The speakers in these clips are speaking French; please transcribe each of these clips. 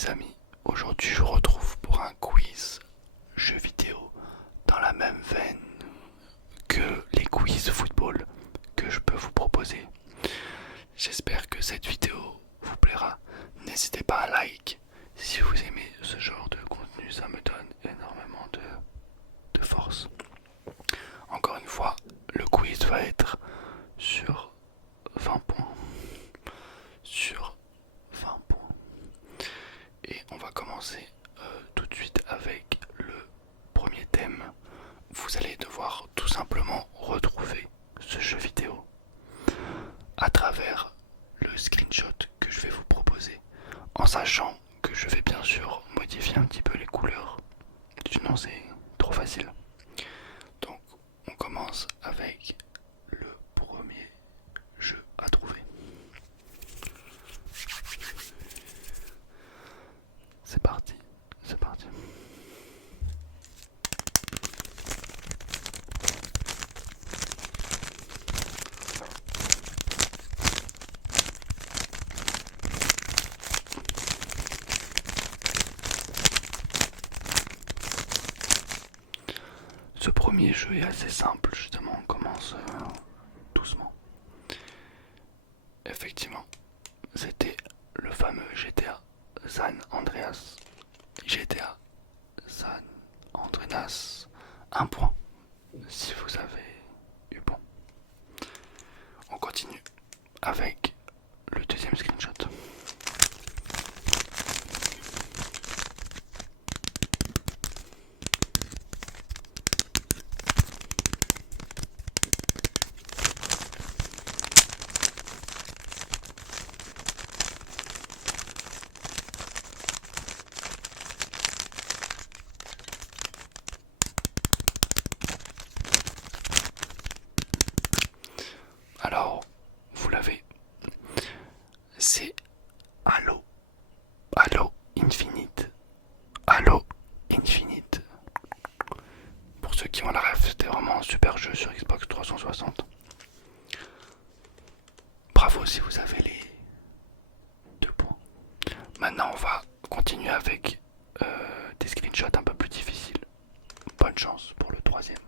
mes amis, aujourd'hui je vous retrouve pour un quiz jeu vidéo dans la même veine que les quiz football que je peux vous proposer. J'espère que cette vidéo vous plaira. N'hésitez pas à like si vous aimez ce genre de contenu, ça me donne énormément de force. Encore une fois, le quiz va être sur 20 points. Sur 20 points. Et on va commencer tout de suite avec le premier thème. Vous allez devoir tout simplement retrouver ce jeu vidéo à travers le screenshot que je vais vous proposer, en sachant que je vais bien sûr modifier un petit peu les couleurs, sinon c'est trop facile. Donc on commence avec le premier jeu à trouver. C'est parti, c'est parti. Ce premier jeu est assez simple, justement, on commence doucement. Effectivement, c'était le fameux GTA San Andreas. GTA San Andreas. Un point, si vous avez eu bon. On continue avec le deuxième screenshot. Alors, vous l'avez. C'est Halo. Halo Infinite. Halo Infinite. Pour ceux qui ont la ref, c'était vraiment un super jeu sur Xbox 360. Bravo si vous avez les 2 points. Maintenant, on va continuer avec des screenshots un peu plus difficiles. Bonne chance pour le troisième.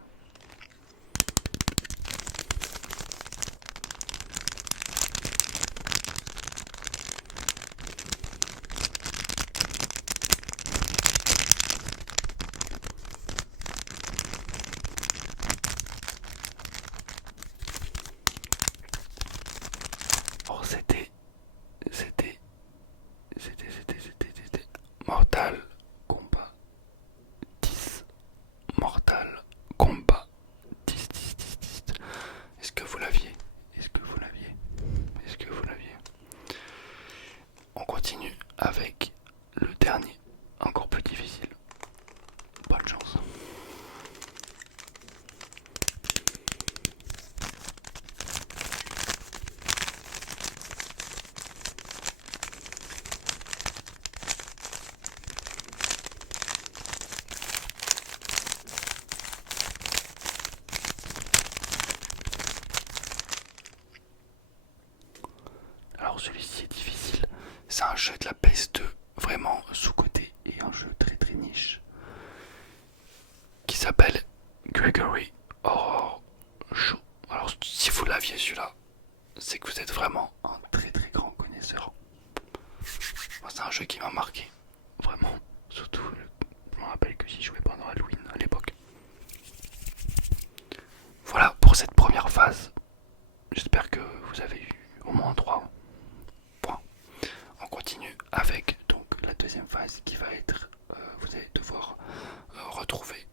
Alors c'était Mortal Kombat 10. Mortal Kombat 10, 10, 10, 10. Est-ce que vous l'aviez? Est-ce que vous l'aviez? Est-ce que vous l'aviez? On continue avec le dernier, encore plus difficile. Bonne chance. Alors celui-ci est difficile. C'est un jeu de la PS2, vraiment sous-coté et un jeu très très niche, qui s'appelle Gregory Horror Show. Alors si vous l'aviez celui-là, c'est que vous êtes vraiment un très très grand connaisseur. Moi, c'est un jeu qui m'a marqué, vraiment. Surtout, je me rappelle que j'y jouais pendant Halloween à l'époque. Voilà pour cette première phase. J'espère que vous avez eu au moins 3 points. On continue avec donc la deuxième phase qui va être, vous allez devoir retrouver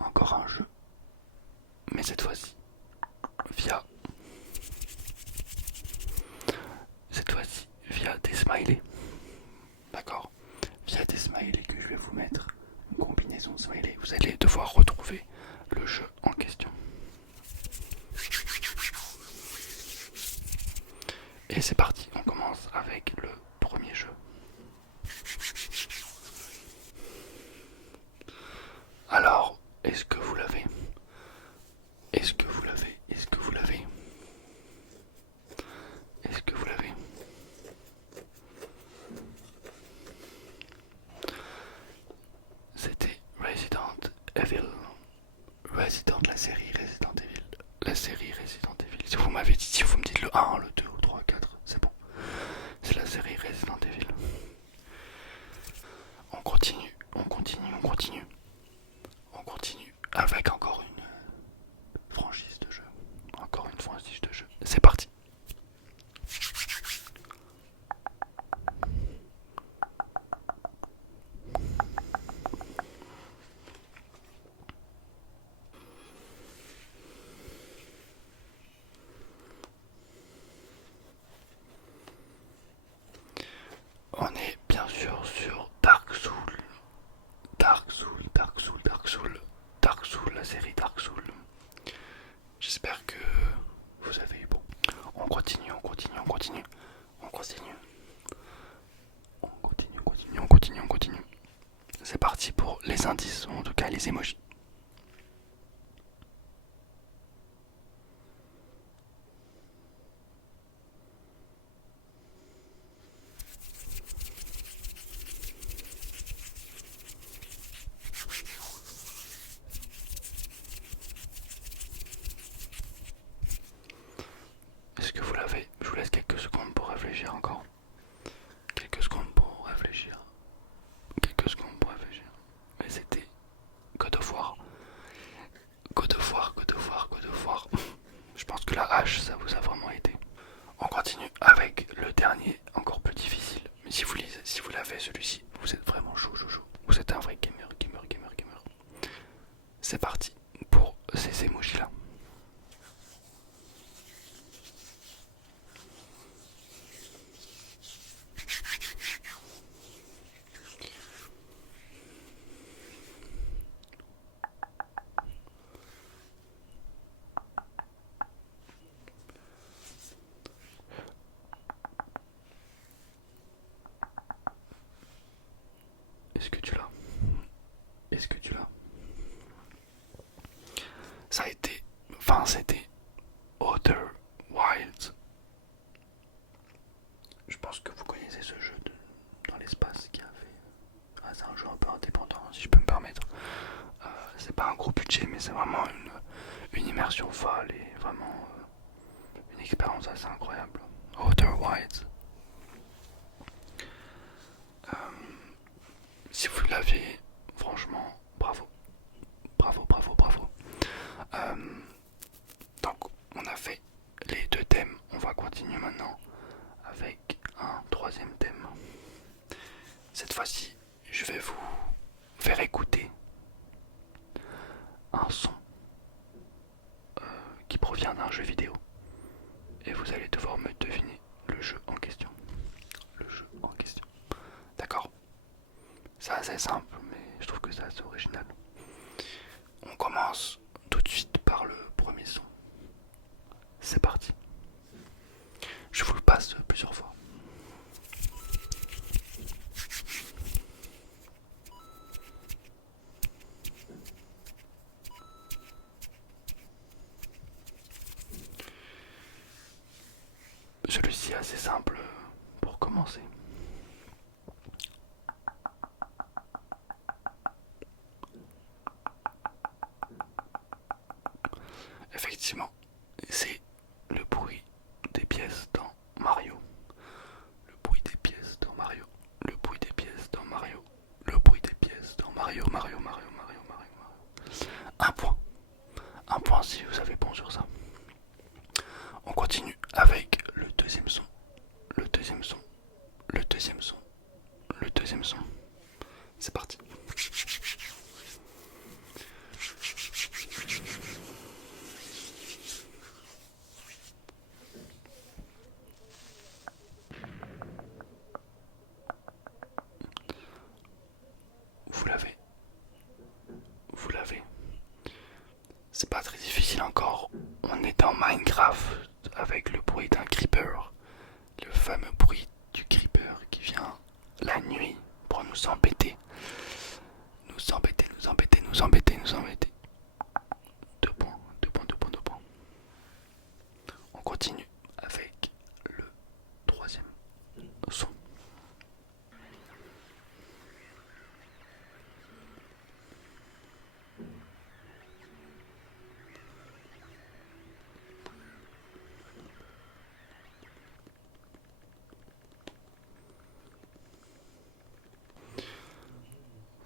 encore un jeu, mais cette fois-ci via des smileys, d'accord, via des smileys que je vais vous mettre, une combinaison de smileys. Vous allez devoir retrouver le jeu en question. Et c'est parti, on commence avec le premier jeu. Alors, est-ce que vous l'avez? Est-ce que vous l'avez? Est-ce que vous l'avez? Est-ce que vous l'avez? On continue, on continue. On continue avec encore une franchise de jeu. Encore une franchise de jeu. C'est parti. On est bien sûr sur Dark Souls. Dark Souls, Dark Souls, Dark Souls. Dark Souls, la série Dark Souls. J'espère que vous avez eu bon. On continue, on continue, on continue. On continue. On continue, on continue, on continue, on continue. C'est parti pour les indices, ou en tout cas les emojis. Est-ce que vous l'avez? Je vous laisse quelques secondes pour réfléchir encore. Quelques secondes pour réfléchir. Quelques secondes pour réfléchir. Mais c'était God of War. God of War, God of War, God of War. Je pense que la hache, ça vous a vraiment aidé. On continue avec le dernier, encore plus difficile. Mais si vous l'avez celui-ci, vous êtes vraiment chaud, chaud, chaud. Vous êtes un vrai gamer, gamer, gamer, gamer. C'est parti pour ces emojis-là. Est-ce que tu l'as? Est-ce que tu l'as? Ça a été... Enfin, c'était Outer Wilds. Je pense que vous connaissez ce jeu dans l'espace qui a fait... Ah, c'est un jeu un peu indépendant, si je peux me permettre. C'est pas un gros budget, mais c'est vraiment une immersion folle et vraiment une expérience assez incroyable. Outer Wilds. Si vous l'aviez, franchement, bravo. Bravo, bravo, bravo. Donc, on a fait les deux thèmes. On va continuer maintenant avec un troisième thème. Cette fois-ci, je vais vous faire écouter un son qui provient d'un jeu vidéo. Et vous allez devoir me deviner le jeu en question. Le jeu en question. D'accord? C'est assez simple, mais je trouve que c'est assez original. On commence tout de suite par le premier son. C'est parti. Je vous le passe plusieurs fois. Celui-ci est assez simple pour commencer. Effectivement, c'est le bruit des pièces dans Mario. Le bruit des pièces dans Mario. Le bruit des pièces dans Mario. Le bruit des pièces dans Mario, Mario, Mario, Mario, Mario, Mario. Un point. Un point si vous avez bon sur ça. On continue avec le deuxième son. Le deuxième son. Le deuxième son. Le deuxième son. C'est parti. Vous l'avez. Vous l'avez. C'est pas très difficile encore. On est dans Minecraft avec le bruit d'un creeper. Le fameux bruit du creeper qui vient la nuit pour nous embêter. Nous embêter, nous embêter, nous embêter, nous embêter. 2 points, 2 points, 2 points, 2 points. On continue avec le troisième son.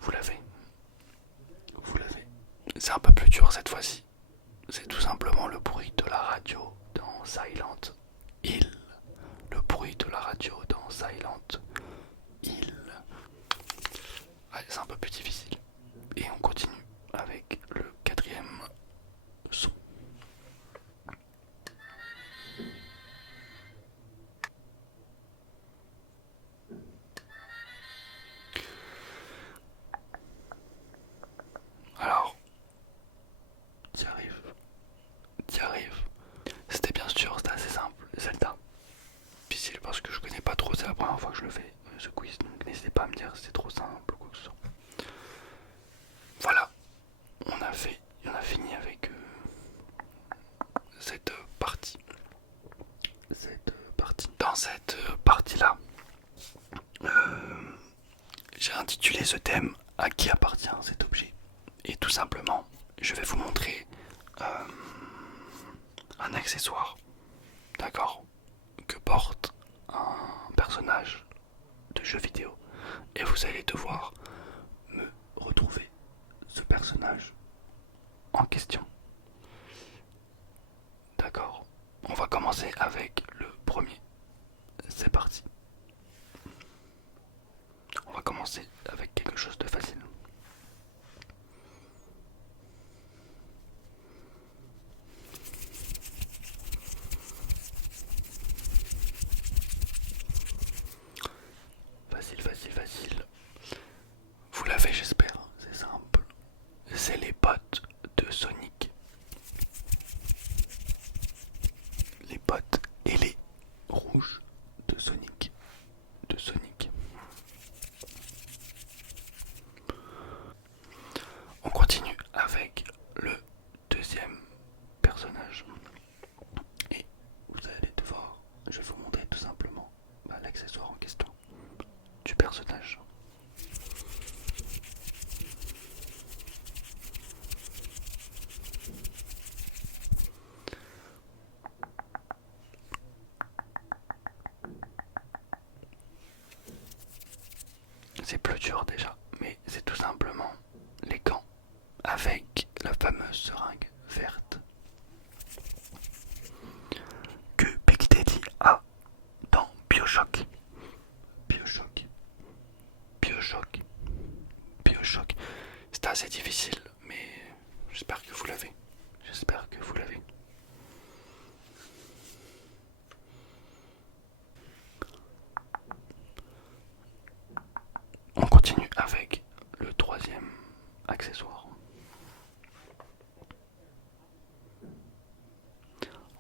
Vous l'avez. Vous l'avez. C'est un peu plus dur cette fois-ci. C'est tout simplement le bruit de la radio dans Silent Hill. Le bruit de la radio dans Silent Hill. Ouais, c'est un peu plus difficile. Et on continue avec le quatrième son. Alors, t'y arrives. T'y arrives. C'était bien sûr, c'était assez simple. Zelda. Difficile parce que je connais pas trop, c'est la première fois que je le fais, ce quiz, donc n'hésitez pas à me dire si c'est trop simple ou quoi que ce soit. Voilà, on a fini avec cette partie. Dans cette partie-là, j'ai intitulé ce thème à qui appartient cet objet. Et tout simplement, je vais vous montrer un accessoire, d'accord, que porte un personnage de jeu vidéo. Et vous allez devoir me retrouver ce personnage en question. D'accord. On va commencer avec le premier. C'est parti. On va commencer avec quelque chose de facile. Facile. Vous l'avez, j'espère. C'est simple. C'est les bottes de Sonic. Les bottes ailées rouges de Sonic. On continue avec le deuxième personnage. Et vous allez devoir, je vais vous montrer tout simplement l'accessoire en question du personnage. C'est plus dur déjà, mais c'est tout simplement les gants avec la fameuse seringue verte que Big Daddy a dans BioShock. C'était assez difficile, mais j'espère que vous l'avez. On continue avec le troisième accessoire.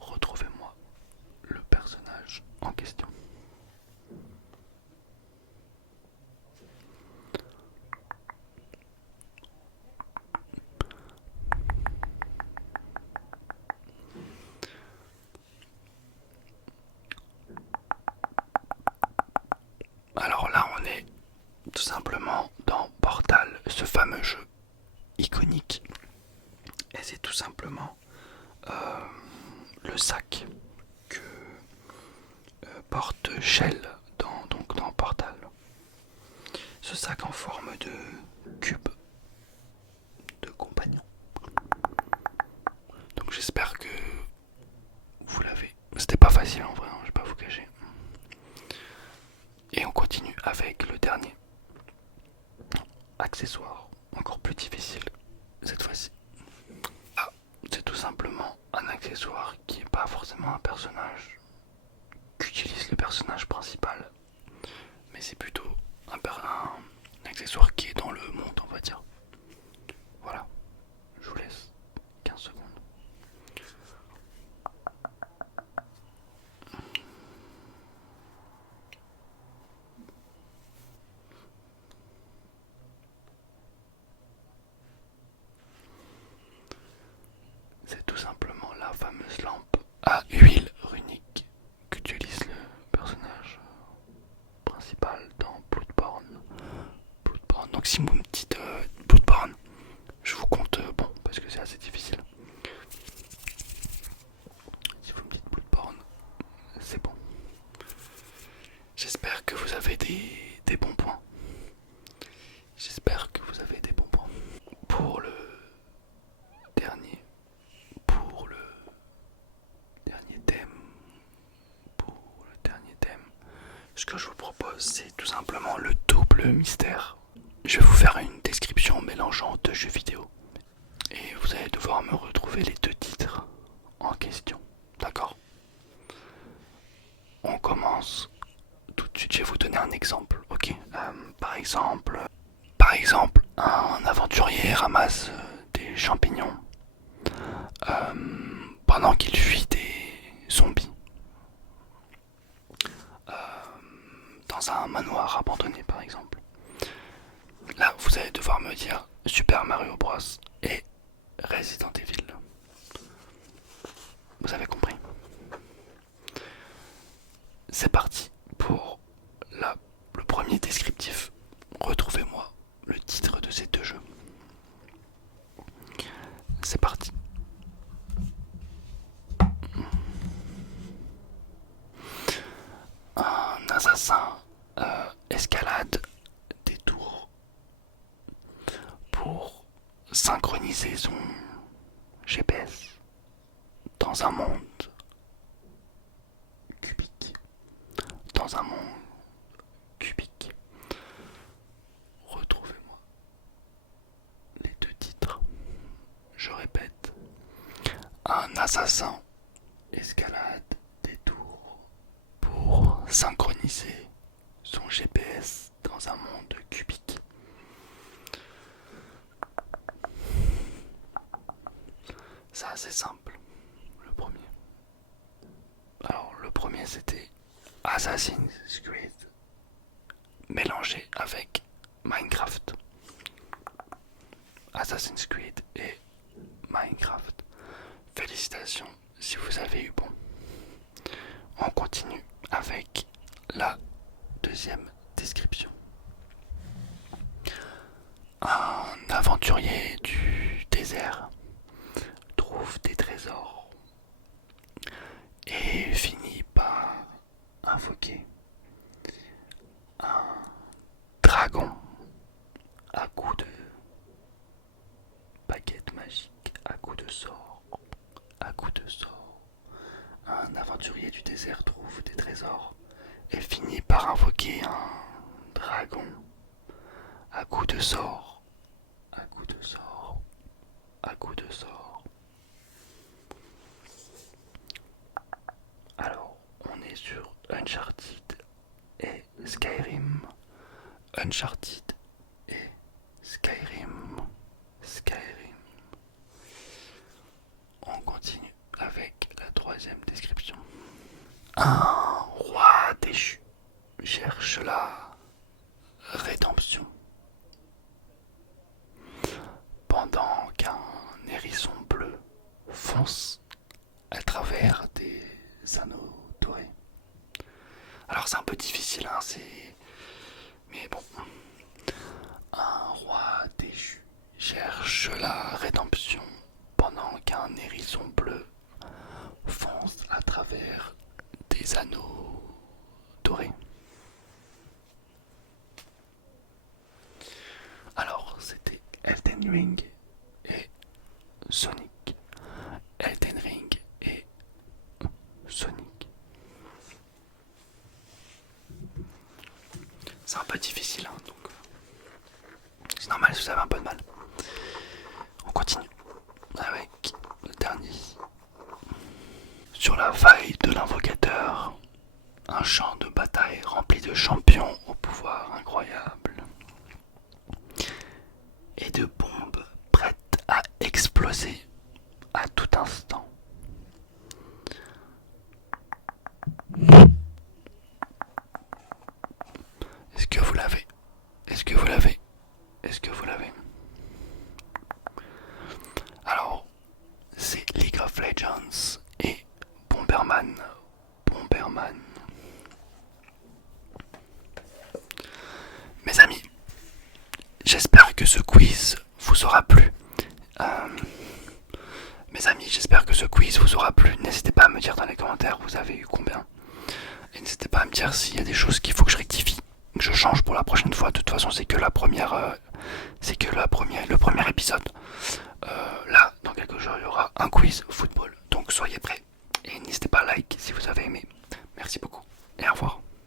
Retrouvez-moi le personnage en question. Alors là, on est tout simplement dans Portal, ce fameux jeu iconique. Et c'est tout simplement le sac que porte Shell dans Portal. Ce sac en forme de cube de compagnon. Donc j'espère que vous l'avez. C'était pas facile en vrai, hein, je vais pas vous cacher. Et on continue avec le dernier accessoire, encore plus difficile cette fois-ci. Ah, c'est tout simplement un accessoire qui n'est pas forcément un personnage qu'utilise le personnage principal, mais c'est plutôt un accessoire qui est dans le monde, on va dire. Voilà, je vous laisse 15 secondes. C'est tout simplement la fameuse lampe à huile runique qu'utilise le personnage principal dans Bloodborne. Donc si vous me dites Bloodborne, je vous compte bon, parce que c'est assez difficile. Si vous me dites Bloodborne, c'est bon. J'espère que vous avez des bons points. J'espère que vous c'est tout simplement le double mystère. Je vais vous faire une description mélangeant deux jeux vidéo. Et vous allez devoir me retrouver les deux titres en question. D'accord? On commence tout de suite. Je vais vous donner un exemple. Ok. Par exemple, un aventurier ramasse des champignons euh, pendant qu'il fuit des zombies dans un manoir abandonné, par exemple. Là, vous allez devoir me dire Super Mario Bros et Resident Evil. Vous avez compris? C'est parti pour le premier descriptif. Retrouvez-moi le titre de ces deux jeux. C'est parti. Un assassin escalade des tours pour synchroniser son GPS dans un monde cubique. Dans un monde cubique. Retrouvez-moi les deux titres. Je répète. Un assassin escalade des tours pour synchroniser son GPS dans un monde cubique. C'est assez simple, le premier. Alors, le premier c'était Assassin's Creed mélangé avec Minecraft. Assassin's Creed et Minecraft. Félicitations si vous avez eu bon. On continue avec la deuxième description. Un aventurier du désert trouve des trésors et finit par invoquer un dragon à coups de baguette magique, à coups de sort, à coups de sort. Un aventurier du désert trouve des trésors et finit par invoquer un dragon à coups de sort, à coups de sort, à coups de sort. Alors, on est sur Uncharted et Skyrim. Uncharted et Skyrim. Skyrim. On continue avec la troisième description. Un roi déchu cherche la rédemption pendant qu'un hérisson bleu fonce à travers des anneaux dorés. Alors c'est un peu difficile, hein, mais bon. Un roi déchu cherche la rédemption pendant qu'un hérisson bleu fonce à travers des anneaux dorés. Alors c'était Elden Ring et Sonic. Elden Ring et Sonic. C'est un peu difficile, hein, donc c'est normal si vous avez un peu de mal. On continue avec le dernier. Sur la faille de l'invocateur, un champ de bataille rempli de champions au pouvoir incroyable et de bombes prêtes à exploser à tout instant. Est-ce que vous l'avez? Est-ce que vous l'avez? Est-ce que vous l'avez? Alors, c'est League of Legends et Bomberman. Bomberman. Mes amis, j'espère que ce quiz vous aura plu. Mes amis, j'espère que ce quiz vous aura plu. N'hésitez pas à me dire dans les commentaires vous avez eu combien. Et n'hésitez pas à me dire s'il y a des choses qu'il faut que je rectifie, que je change pour la prochaine fois. De toute façon, c'est que le premier épisode. Là, dans quelques jours, il y aura un quiz football. Donc soyez prêts. Et n'hésitez pas à like si vous avez aimé. Merci beaucoup et au revoir.